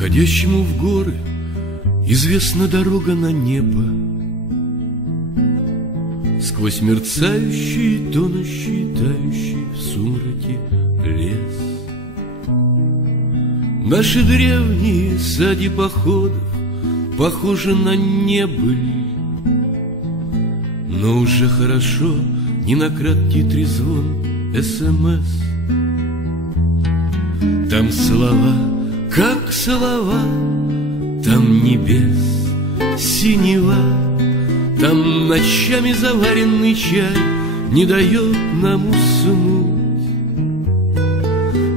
Уходящему в горы Известна дорога на небо. Сквозь мерцающий, тонущий, тающий в сумраке лес. Наши древние сади походов Похожи на небыль. Но уже хорошо не на краткий трезвон СМС как слова Там небес синева Там ночами заваренный чай Не дает нам уснуть.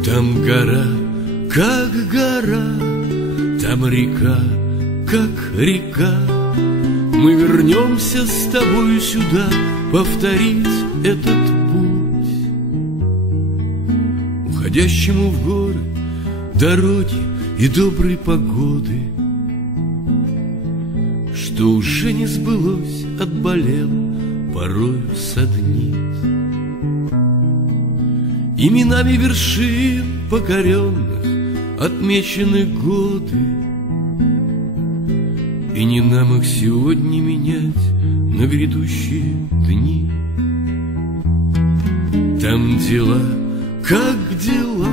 Там гора, как гора Там река, как река. Мы вернемся с тобою сюда Повторить этот путь. Уходящему в горы Дороги и доброй погоды Что уже не сбылось, отболел Порою соднит Именами вершин покоренных Отмечены годы И не нам их сегодня менять На грядущие дни. Там дела, как дела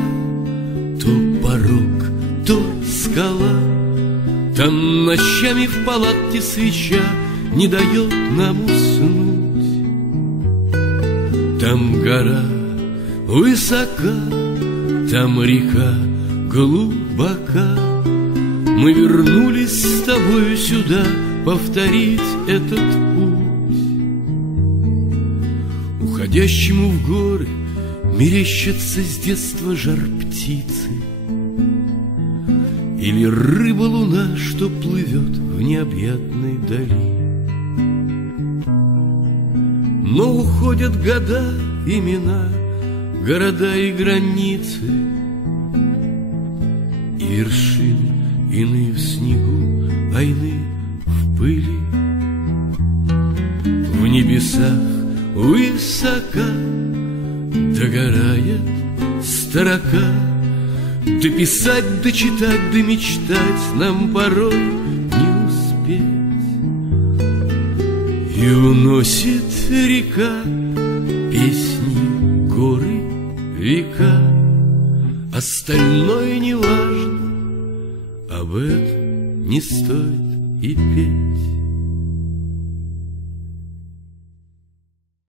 То порог, то скала. Там ночами в палатке свеча Не дает нам уснуть. Там гора высока Там река глубока. Мы вернулись с тобою сюда Повторить этот путь. Уходящему в горы Мерещится с детства жар птицы. Или рыба-луна, что плывет в необъятной дали. Но уходят года, имена, города и границы. И вершины иные в снегу, а иные в пыли. В небесах высока Догорает строка. Дописать, дочитать, да Нам порой не успеть. И уносит река Песни, горы, века. Остальное не важно Об этом не стоит и петь